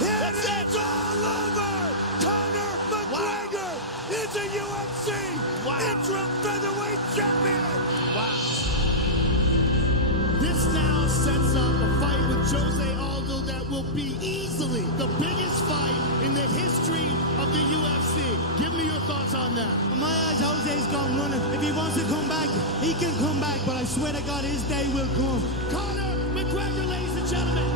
And it's all over! Conor McGregor is a UFC interim featherweight champion! Wow. This now sets up a fight with Jose Aldo that will be easily the biggest fight in the history of the UFC. Give me your thoughts on that. In my eyes, Jose's gone running. If he wants to come back, he can come back, but I swear to God, his day will come. Conor McGregor, ladies and gentlemen.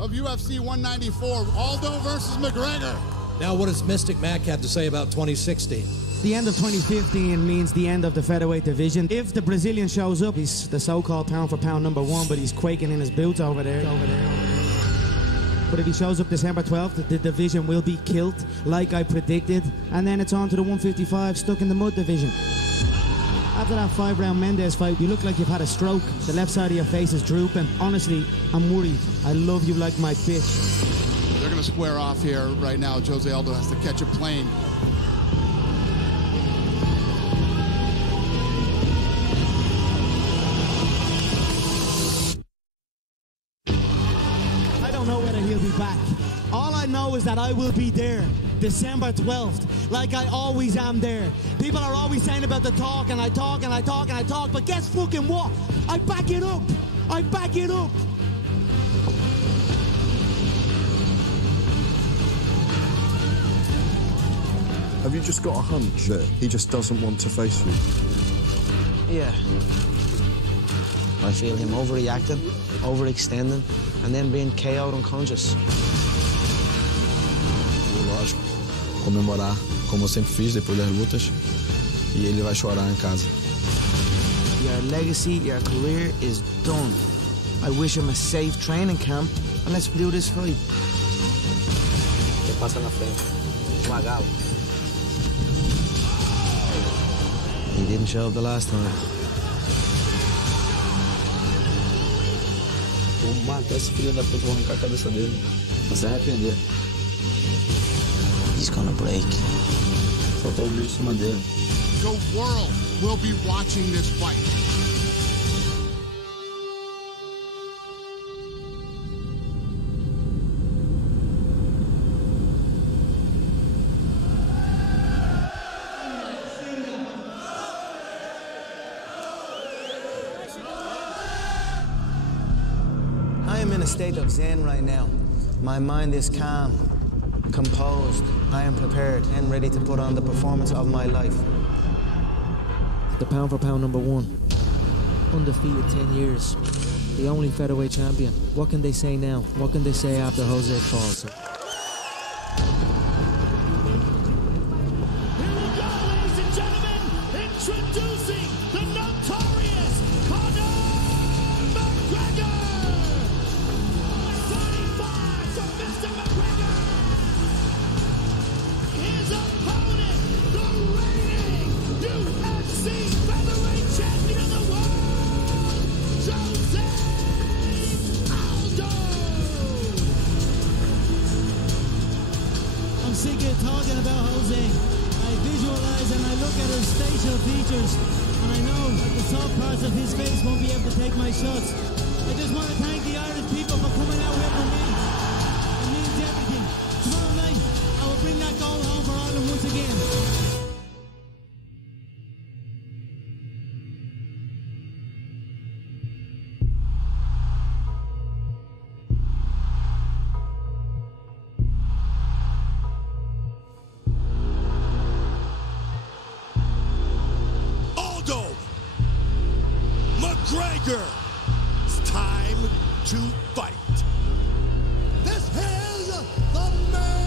Of UFC 194, Aldo versus McGregor. Now, what does Mystic Mac have to say about 2016? The end of 2015 means the end of the featherweight division. If the Brazilian shows up, he's the so-called pound-for-pound #1, but he's quaking in his boots over there. But if he shows up December 12th, the division will be killed, like I predicted, and then it's on to the 155, stuck in the mud division. After that 5-round Mendes fight, you look like you've had a stroke. The left side of your face is drooping. Honestly, I'm worried. I love you like my bitch. They're going to square off here right now. Jose Aldo has to catch a plane. I don't know whether he'll be back. All I know is that I will be there. December 12th, like I always am there. People are always saying about the talk, and I talk, and I talk, and I talk, but guess fucking what? I back it up. I back it up. Have you just got a hunch that he just doesn't want to face you? Yeah. I feel him overreacting, overextending, and then being KO'd unconscious. Lógico, comemorar como eu sempre fiz depois das lutas, e ele vai chorar em casa. Your legacy, your career is done. I wish him a safe training camp, and let's do this fight. Você passa na frente, uma gala. He didn't show up the last time. Vou matar esse filho da puta, vou arrancar a cabeça dele. Vai se arrepender. He's gonna break. Só tá o bicho em cima dele. The world will be watching this fight. I am in a state of zen right now. My mind is calm, composed. I am prepared and ready to put on the performance of my life. The pound-for-pound #1. Undefeated 10 years. The only featherweight champion. What can they say now? What can they say after Jose falls? Here we go, ladies and gentlemen. Introducing the notorious Conor McGregor. 35 for Mr. McGregor. His opponent, the reigning UFC featherweight champion of the world, Jose Aldo. I'm sick of talking about Jose. I visualize and I look at his facial features, and I know that the soft parts of his face won't be able to take my shots. I just want to thank the Irish people for coming out here for me. It means everything. Tomorrow night, I will bring that goal home for Ireland once again. Aldo McGregor. It's time to fight. This is the man.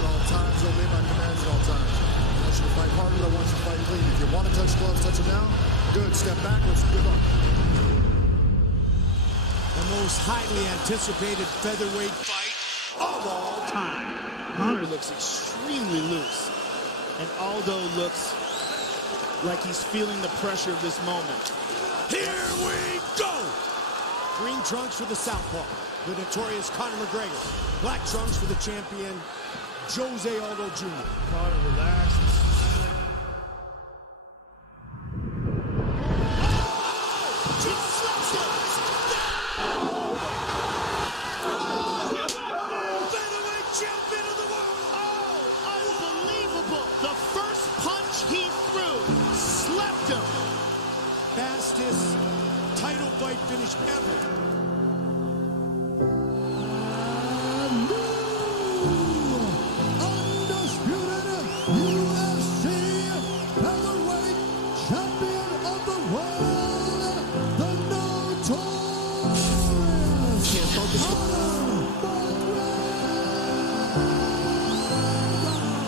at all times. Obey my commands at all times. I want you to fight hard, but I want you to fight clean. If you want to touch gloves, touch them now. Good. Step backwards. Good luck. The most highly anticipated featherweight fight of all time. Conor looks extremely loose, and Aldo looks like he's feeling the pressure of this moment. Here we go! Green trunks for the southpaw, the notorious Conor McGregor. Black trunks for the champion, Jose Aldo Jr. Conor, relax. Fastest title fight finish ever. Undisputed UFC featherweight champion of the world, the notorious Conor McGregor.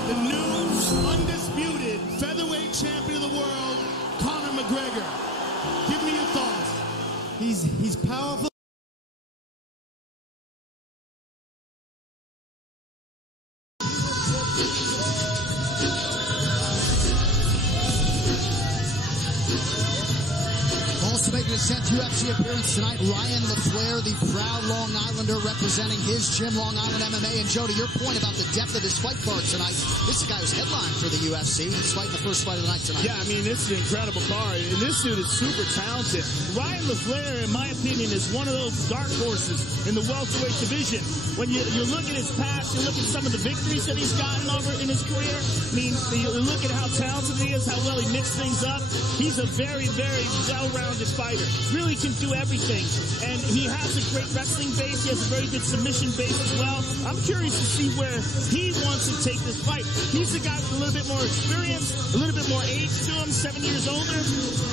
The new undisputed featherweight champion of the world, Conor McGregor. Give me your thoughts. He's powerful. Also making his 10th UFC appearance tonight, Ryan LaFleur, the proud Long Islander representing his gym, Long Island MMA. And Joe, to your point about the depth of his fight card tonight, this is a guy who's headlined for the UFC. He's fighting the first fight of the night tonight. Yeah, I mean, it's an incredible card. And this dude is super talented. Ryan LaFleur, in my opinion, is one of those dark horses in the welterweight division. When you look at his past, you look at some of the victories that he's gotten over in his career. I mean, you look at how talented he is, how well he mixed things up. He's a very, very well-rounded fighter. Really can do everything. And he has a great wrestling base. He has a very good submission base as well. I'm curious to see where he wants to take this fight. He's a guy with a little bit more experience, a little bit more age to him, 7 years older.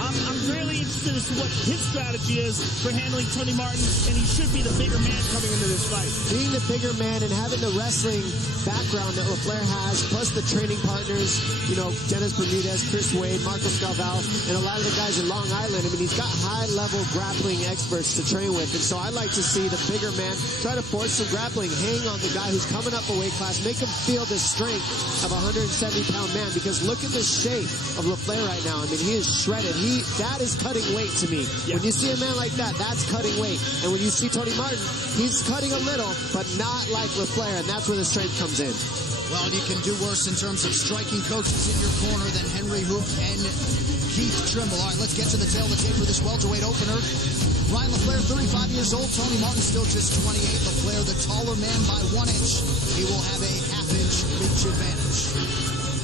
I'm really interested as to what his strategy is for handling Tony Martin, and he should be the bigger man coming into this fight. Being the bigger man and having the wrestling background that LaFleur has, plus the training partners, you know, Dennis Bermudez, Chris Wade, Marco Scalval, and a lot of the guys in Long Island. I mean, he's got high-level grappling experts to train with, and so I like to see the bigger man try to force some grappling, hang on the guy who's coming up a weight class, make him feel the strength of a 170-pound man, because look at the shape of LaFleur right now. I mean, he is shredded. That is cutting weight to me. Yeah. When you see a man like that, that's cutting weight. And when you see Tony Martin, he's cutting a little, but not like LaFleur, and that's where the strength comes in. Well, and you can do worse in terms of striking coaches in your corner than Henry Hoof and Keith Trimble. All right, let's get to the tail of the tape for this welterweight opener. Ryan LaFleur, 35 years old. Tony Martin still just 28. LaFleur, the taller man by 1 inch. He will have a half-inch reach advantage.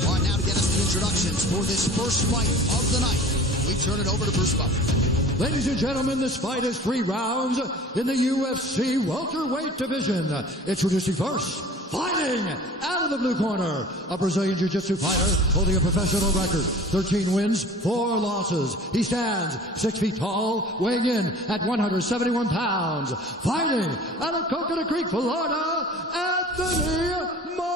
All right, now to get us the introductions for this first fight of the night, we turn it over to Bruce Buffer. Ladies and gentlemen, this fight is 3 rounds in the UFC welterweight division. Introducing first, fighting out of the blue corner, a Brazilian Jiu-Jitsu fighter holding a professional record, 13 wins, 4 losses. He stands 6 feet tall, weighing in at 171 pounds. Fighting out of Coconut Creek, Florida, Anthony Martin.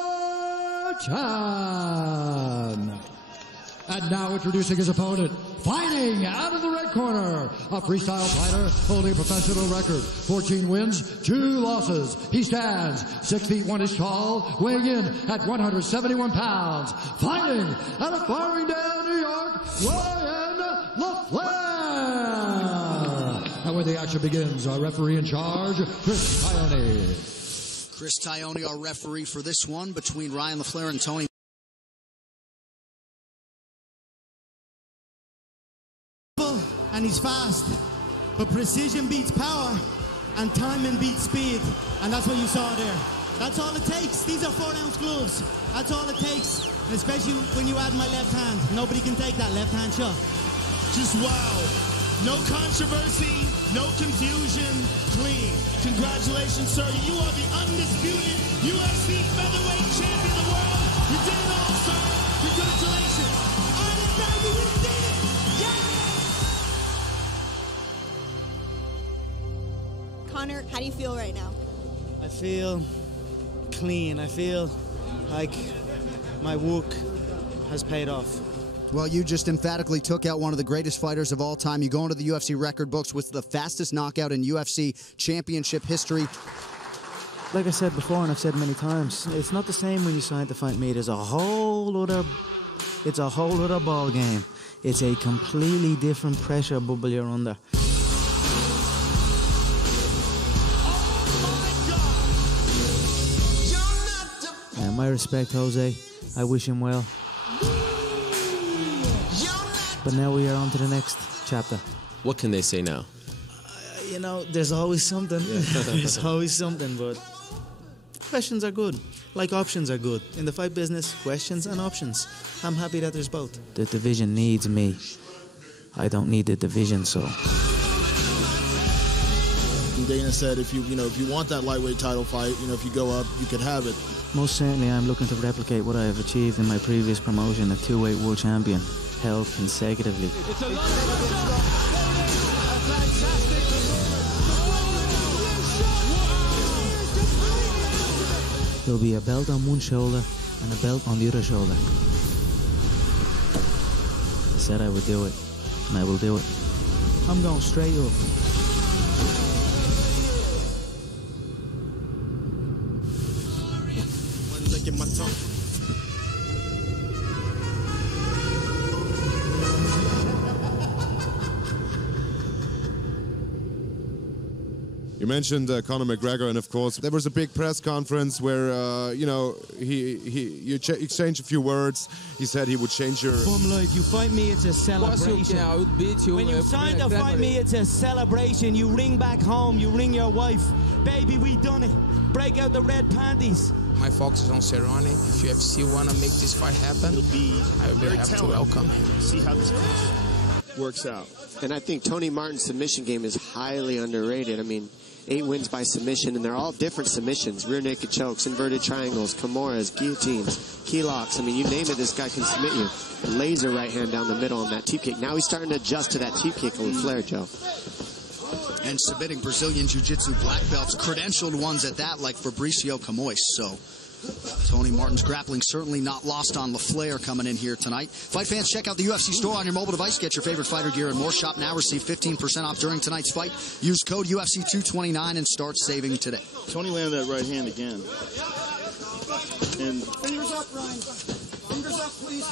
And now introducing his opponent, fighting out of the red corner, a freestyle fighter holding a professional record, 14 wins, 2 losses. He stands 6 feet 1 inch tall, weighing in at 171 pounds. Fighting out of Farmingdale, New York, Ryan LaFleur. And when the action begins, our referee in charge, Chris Tione. Chris Tione, our referee for this one between Ryan LaFleur and Tony. And he's fast, but precision beats power and timing beats speed, and that's what you saw there. That's all it takes. These are 4-ounce gloves. That's all it takes, and especially when you add my left hand. Nobody can take that left hand shot. Just wow. No controversy, no confusion, clean. Congratulations, sir. You are the undisputed UFC featherweight champion of the world. You did it all, sir. Congratulations. All right, baby, we did it. Conor, how do you feel right now? I feel clean. I feel like, my work has paid off. Well, you just emphatically took out one of the greatest fighters of all time. You go into the UFC record books with the fastest knockout in UFC championship history. Like I said before, and I've said many times, it's not the same when you sign to fight me. It's a whole other ball game. It's a completely different pressure bubble you're under. And my respect, Jose. I wish him well. But now we are on to the next chapter. What can they say now? You know, there's always something. There's always something, but questions are good. Like options are good. In the fight business, questions and options. I'm happy that there's both. The division needs me. I don't need the division, so. Dana said if you want that lightweight title fight, if you go up, you could have it. Most certainly, I'm looking to replicate what I have achieved in my previous promotion, a two-weight world champion, held consecutively. It's a lot of fantastic. There'll be a belt on one shoulder and a belt on the other shoulder. I said I would do it, and I will do it. I'm going straight up. Licking my tongue. You mentioned Conor McGregor, and of course there was a big press conference where you exchanged a few words. He said he would change your. If you fight me, it's a celebration. When you sign to fight me, it's a celebration. You ring back home, you ring your wife, baby, we done it. Break out the red panties. My focus is on Cerrone. If UFC want to make this fight happen, I will be happy to welcome him. See how this works out. And I think Tony Martin's submission game is highly underrated. I mean, 8 wins by submission, and they're all different submissions. Rear naked chokes, inverted triangles, Kimuras, guillotines, key locks. I mean, you name it, this guy can submit you. Laser right hand down the middle on that teep kick. Now he's starting to adjust to that teep kick with Flair, Joe. And submitting Brazilian Jiu-Jitsu black belts, credentialed ones at that, like Fabricio Camois. So Tony Martin's grappling certainly not lost on LaFleur coming in here tonight. Fight fans, check out the UFC store on your mobile device. Get your favorite fighter gear and more. Shop now. Receive 15% off during tonight's fight. Use code UFC229 and start saving today. Tony landed that right hand again. And fingers up, Ryan. Fingers up, please.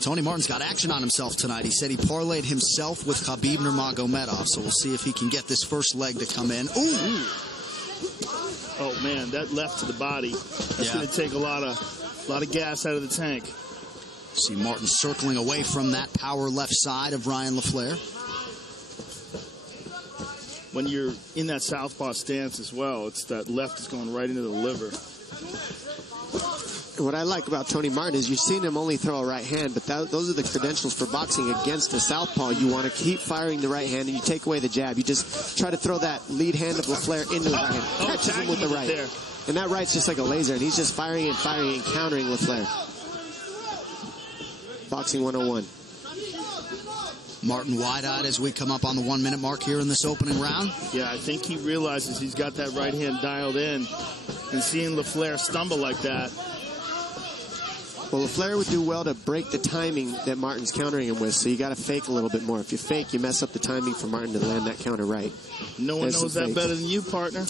Tony Martin's got action on himself tonight. He said he parlayed himself with Khabib Nurmagomedov, so we'll see if he can get this first leg to come in. Ooh! Oh man, that left to the body. That's going to take a lot of gas out of the tank. See Martin circling away from that power left side of Ryan LaFleur. When you're in that southpaw stance as well, it's that left is going right into the liver. What I like about Tony Martin is you've seen him only throw a right hand, but those are the credentials for boxing against a southpaw. You want to keep firing the right hand, and you take away the jab. You just try to throw that lead hand of LaFleur into the right hand. Catches him with the right. And that right's just like a laser, and he's just firing and firing and countering LaFleur. Boxing 101. Martin wide-eyed as we come up on the 1-minute mark here in this opening round. Yeah, I think he realizes he's got that right hand dialed in, and seeing LaFleur stumble like that. Well, LaFleur would do well to break the timing that Martin's countering him with, so you got to fake a little bit more. If you fake, you mess up the timing for Martin to land that counter right. No one knows that better than you, partner.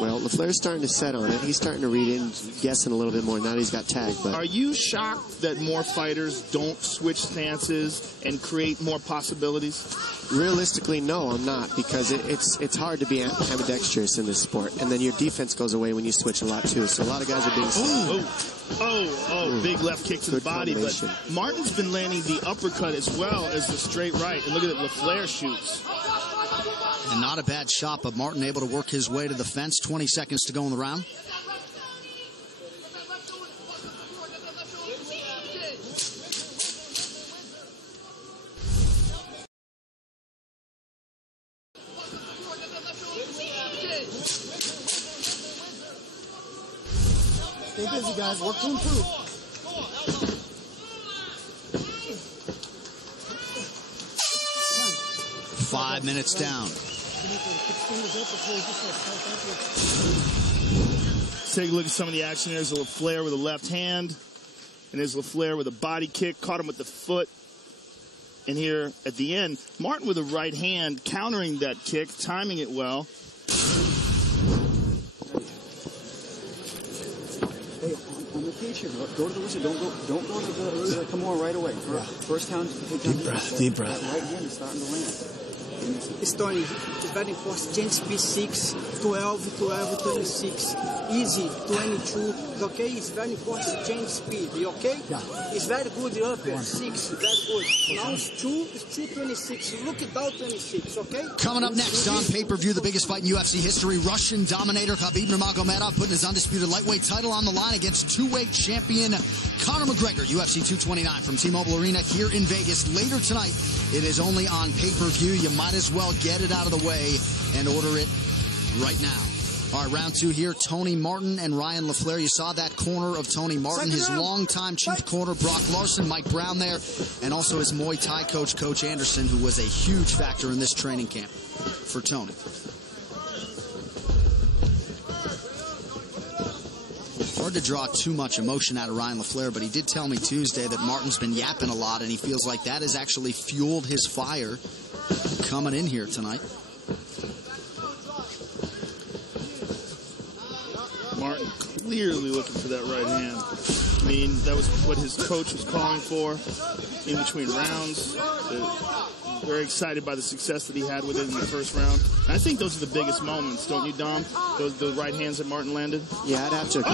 Well, LaFleur's starting to set on it. He's starting to read in, guessing a little bit more now that he's got tagged. But are you shocked that more fighters don't switch stances and create more possibilities? Realistically, no, I'm not, because it's hard to be ambidextrous in this sport, and then your defense goes away when you switch a lot too. So a lot of guys are being. Big left kick to the body. But Martin's been landing the uppercut as well as the straight right, and look at it, LaFleur shoots. And not a bad shot, but Martin able to work his way to the fence. 20 seconds to go in the round. Stay busy, guys. Work to improve. Five minutes down. Take a look at some of the action. There's LaFleur with a left hand. And there's LaFleur with a body kick. Caught him with the foot. And here at the end, Martin with a right hand, countering that kick, timing it well. Hey, on the cage here, go to the wizard. Don't go to the Kimura right away. First time, Deep breath. That right hand is starting to land. Starting very fast, change speed 6, 12, 12, 26, easy, 22, okay? It's very fast, change speed, okay? Yeah. It's very good upper, 6, very good. Now it's 226, look it down 26, okay? Coming up next on pay-per-view, the biggest fight in UFC history, Russian dominator Khabib Nurmagomedov putting his undisputed lightweight title on the line against two-weight champion Conor McGregor, UFC 229 from T-Mobile Arena here in Vegas. Later tonight, it is only on pay-per-view. You might as well get it out of the way and order it right now. All right, round 2 here. Tony Martin and Ryan LaFleur. You saw that corner of Tony Martin, his longtime chief corner, Brock Larson, Mike Brown there, and also his Muay Thai coach, Coach Anderson, who was a huge factor in this training camp for Tony. Hard to draw too much emotion out of Ryan LaFleur, but he did tell me Tuesday that Martin's been yapping a lot, and he feels like that has actually fueled his fire coming in here tonight. Martin clearly looking for that right hand. I mean, that was what his coach was calling for in between rounds. Very excited by the success that he had with it in the first round. And I think those are the biggest moments, don't you, Dom? The right hands that Martin landed? Yeah, I'd have to agree.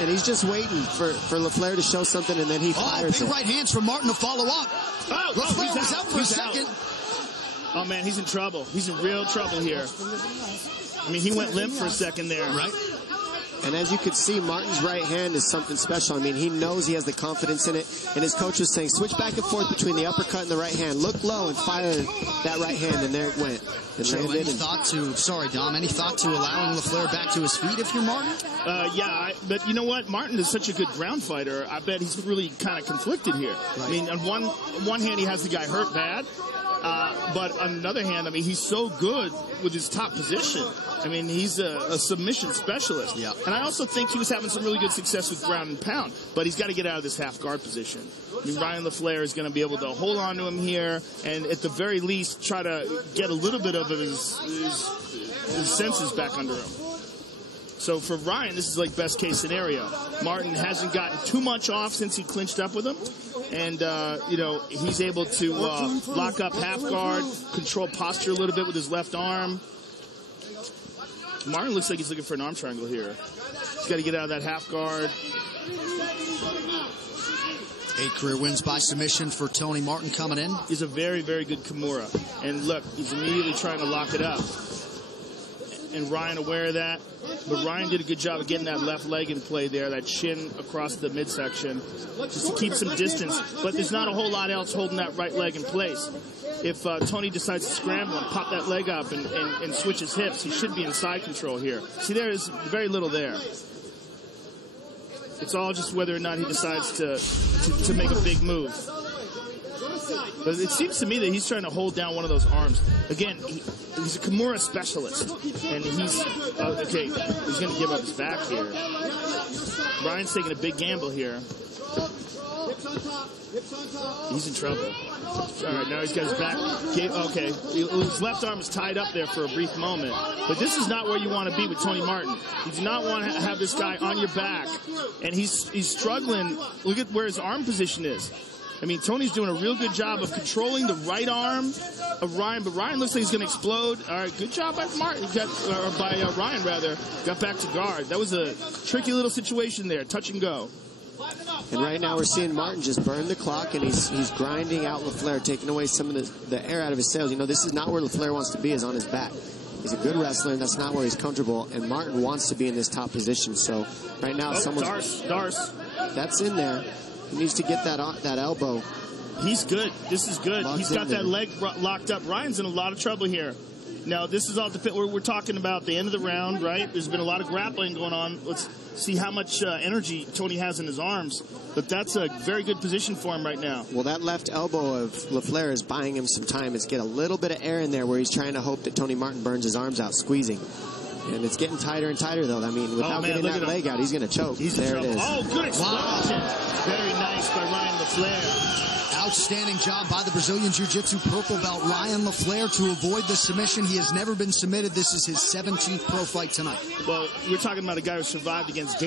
And he's just waiting for LaFleur to show something, and then he fires big it. right hands from Martin to follow up. LaFleur was out for a second. Oh, man, he's in trouble. He's in real trouble here. I mean, he went limp for a second there. Right. And as you could see, Martin's right hand is something special. I mean, he knows he has the confidence in it. And his coach was saying, switch back and forth between the uppercut and the right hand. Look low and fire that right hand, and there it went. Any thought to allowing LaFleur back to his feet if you're Martin? But you know what? Martin is such a good ground fighter. I bet he's really kind of conflicted here. Right. I mean, on one hand, he has the guy hurt bad. But on the other hand, I mean, he's so good with his top position. I mean, he's a submission specialist. Yeah. And I also think he was having some really good success with ground and pound. But he's got to get out of this half guard position. I mean, Ryan LaFleur is going to be able to hold on to him here and at the very least try to get a little bit of his senses back under him. So for Ryan, this is like best case scenario. Martin hasn't gotten too much off since he clinched up with him. And, he's able to lock up half guard, control posture a little bit with his left arm. Martin looks like he's looking for an arm triangle here. He's got to get out of that half guard. 8 career wins by submission for Tony Martin coming in. He's a very, very good Kimura. And look, he's immediately trying to lock it up. And Ryan aware of that. But Ryan did a good job of getting that left leg in play there, that shin across the midsection, just to keep some distance. But there's not a whole lot else holding that right leg in place. If Tony decides to scramble and pop that leg up and switch his hips, he should be in side control here. See, there's very little there. It's all just whether or not he decides to make a big move. But it seems to me that he's trying to hold down one of those arms. Again, he's a Kimura specialist. And he's, okay, he's going to give up his back here. Ryan's taking a big gamble here. He's in trouble. All right, now he's got his back. Okay, his left arm is tied up there for a brief moment. But this is not where you want to be with Tony Martin. You do not want to have this guy on your back. And he's struggling. Look at where his arm position is. I mean, Tony's doing a real good job of controlling the right arm of Ryan, but Ryan looks like he's going to explode. All right, good job by Martin, Ryan rather. Got back to guard. That was a tricky little situation there, touch and go. And right now we're seeing Martin just burn the clock, and he's grinding out LaFleur, taking away some of the air out of his sails. You know, this is not where LaFleur wants to be, is on his back. He's a good wrestler, and that's not where he's comfortable. And Martin wants to be in this top position. So right now, Darce. That's in there. He needs to get that elbow. He's good. This is good. He's got that leg locked up. Ryan's in a lot of trouble here. Now, this is all we're talking about the end of the round, right? There's been a lot of grappling going on. Let's see how much energy Tony has in his arms. But that's a very good position for him right now. Well, that left elbow of LaFleur is buying him some time. It's get a little bit of air in there where he's trying to hope that Tony Martin burns his arms out, squeezing. And it's getting tighter and tighter, though. I mean, without getting that leg out, he's going to choke. There it is. Oh, good explosion. Very nice by Ryan LaFleur. Outstanding job by the Brazilian Jiu-Jitsu purple belt, Ryan LaFleur, to avoid the submission. He has never been submitted. This is his 17th pro fight tonight. Well, we're talking about a guy who survived against